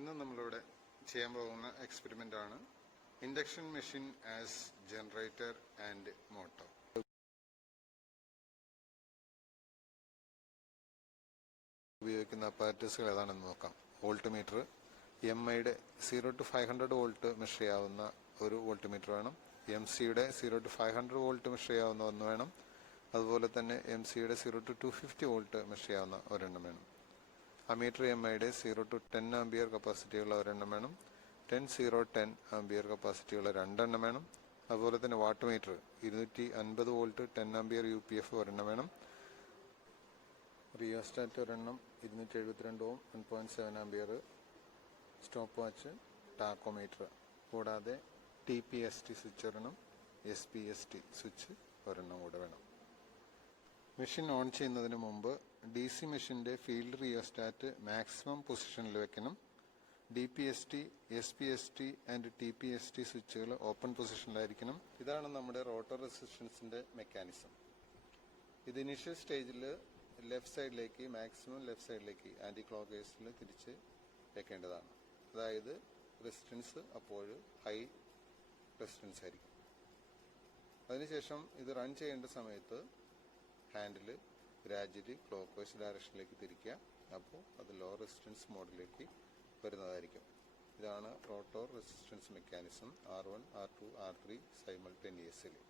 ഇന്ന് നമ്മളിവിടെ ചെയ്യാൻ പോകുന്ന എക്സ്പെരിമെൻ്റ് ആണ് induction machine as generator and motor. ഉപയോഗിക്കുന്ന അപ്പാരറ്റസുകൾ ഏതാണെന്ന് നോക്കാം. വോൾട്ട് മീറ്റർ, MIയുടെ 0 to 500 വോൾട്ട് മെഷർ ചെയ്യാവുന്ന ഒരു വോൾട്ട് മീറ്റർ വേണം. MC-യുടെ 0 to 500 വോൾട്ട് മെഷർ ചെയ്യാവുന്ന ഒന്ന് വേണം. അതുപോലെ തന്നെ MC-യുടെ 0 to 250 വോൾട്ട് മെഷർ ചെയ്യാവുന്ന ഒരെണ്ണം വേണം. അമീറ്റർ MIയുടെ 0 to 10 ആംപിയർ കപ്പാസിറ്റിയുള്ള ഒരെണ്ണം വേണം. 10 ആംപിയർ കപ്പാസിറ്റിയുള്ള രണ്ടെണ്ണം വേണം. അതുപോലെ തന്നെ watt meter 250 volt 10 ampere UPF ഒരെണ്ണം വേണം. റിയോസ്റ്റാറ്റ് ഒരെണ്ണം 272 ഓം 1.7 ആംപിയർ, സ്റ്റോപ്പ് വാച്ച്, ടാക്കോമീറ്റർ, കൂടാതെ TPST സ്വിച്ച് ഒരെണ്ണം, SPST സ്വിച്ച് ഒരെണ്ണം കൂടെ വേണം. മെഷീൻ ഓൺ ചെയ്യുന്നതിന് മുമ്പ് DC മെഷീൻ്റെ ഫീൽഡ് റിയോസ്റ്റാറ്റ് മാക്സിമം പൊസിഷനിൽ വെക്കണം. DPST, SPST ആൻഡ് TPST സ്വിച്ചുകൾ ഓപ്പൺ പൊസിഷനിലായിരിക്കണം. ഇതാണ് നമ്മുടെ റോട്ടർ റെസിസ്റ്റൻസിൻ്റെ മെക്കാനിസം. ഇത് ഇനീഷ്യൽ സ്റ്റേജിൽ ലെഫ്റ്റ് സൈഡിലേക്ക്, മാക്സിമം ലെഫ്റ്റ് സൈഡിലേക്ക് ആൻറ്റി ക്ലോക്ക് വൈസിൽ തിരിച്ച് വെക്കേണ്ടതാണ്. അതായത് റെസിസ്റ്റൻസ് അപ്പോൾ ഹൈ റെസിസ്റ്റൻസ് ആയിരിക്കും. അതിനുശേഷം ഇത് റൺ ചെയ്യേണ്ട സമയത്ത് ഹാൻഡിൽ ഗ്രാജുവലി ക്ലോക്ക് വൈസ് ഡയറക്ഷനിലേക്ക് തിരിക്കുക. അപ്പോൾ അത് ലോ റെസിസ്റ്റൻസ് മോഡിലേക്ക് വരുന്നതായിരിക്കും. ഇതാണ് rotor resistance mechanism R1, R2, R3 simultaneously.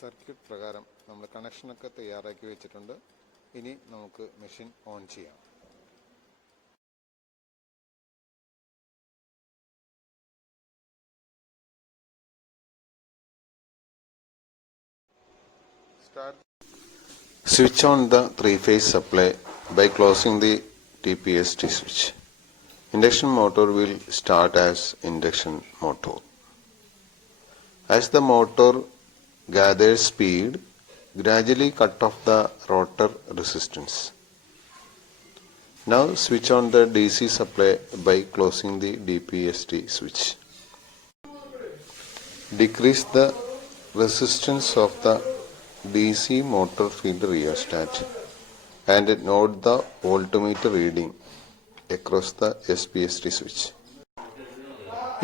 Circuit പ്രകാരം നമ്മൾ കണക്ഷനൊക്കെ തയ്യാറാക്കി വെച്ചിട്ടുണ്ട്. ഇനി നമുക്ക് മെഷീൻ ഓൺ ചെയ്യാം. Switch on the three-phase supply by closing the TPST switch. Induction motor will start as induction motor. As the motor gathers speed, gradually cut off the rotor resistance. Now switch on the DC supply by closing the DPST switch. Decrease the resistance of the DC motor field rheostat and note the voltmeter reading across the SPST switch.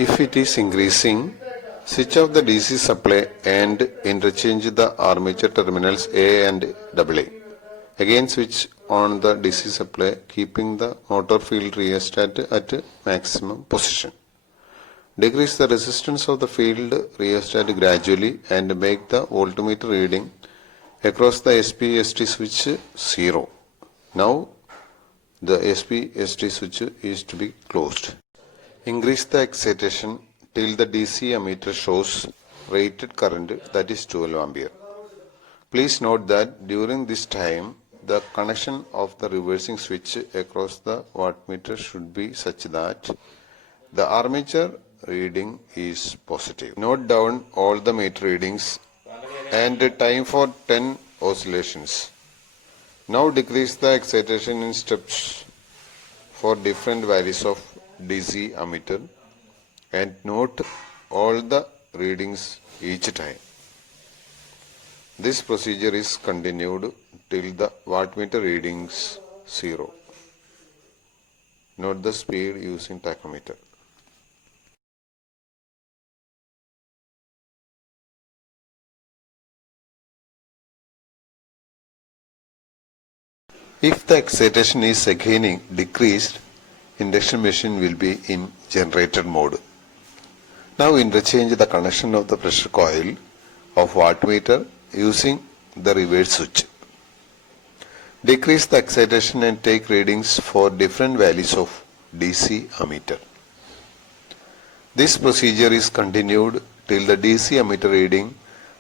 If it is increasing, switch off the DC supply and interchange the armature terminals A and AA. Again switch on the DC supply, keeping the motor field rheostat at maximum position. Decrease the resistance of the field rheostat gradually and make the voltmeter reading across the SPST switch 0. Now the SPST switch is to be closed. Increase the excitation till the DC ammeter shows rated current, that is 12 ampere. Please note that during this time the connection of the reversing switch across the wattmeter should be such that the armature reading is positive. Note down all the meter readings and time for 10 oscillations. Now decrease the excitation in steps for different values of DC ammeter and note all the readings each time. This procedure is continued till the wattmeter readings 0. Note the speed using tachometer. If the excitation is again decreased, induction machine will be in generator mode. Now interchange the connection of the pressure coil of wattmeter using the reverse switch. Decrease the excitation and take readings for different values of DC ammeter. This procedure is continued till the DC ammeter reading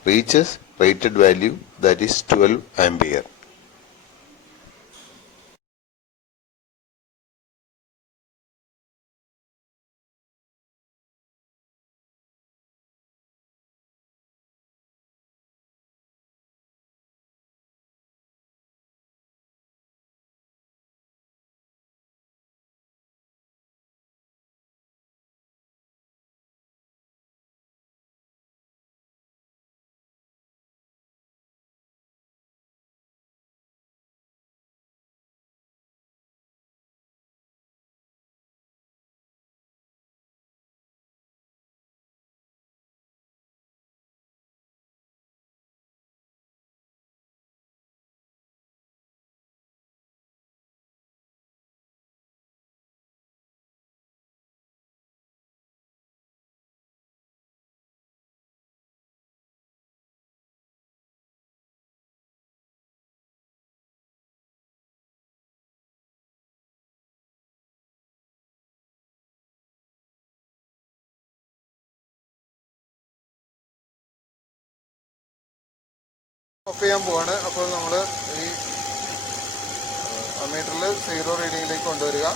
reaches rated value, that is 12 ampere. Of ചെയ്യാൻ പോവാണ്. അപ്പോൾ നമ്മൾ ഈ മീറ്ററിൽ 0 റീഡിങ്ങിലേക്ക് കൊണ്ടുവരിക.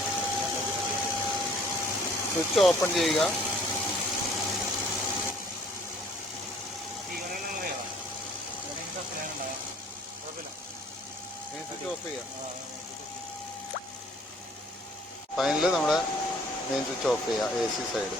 Switch open ചെയ്യുക. Switch off ചെയ്യാം. Final നമ്മുടെ മെയിൻ സ്വിച്ച് ഓഫ് ചെയ്യുക, AC സൈഡ്.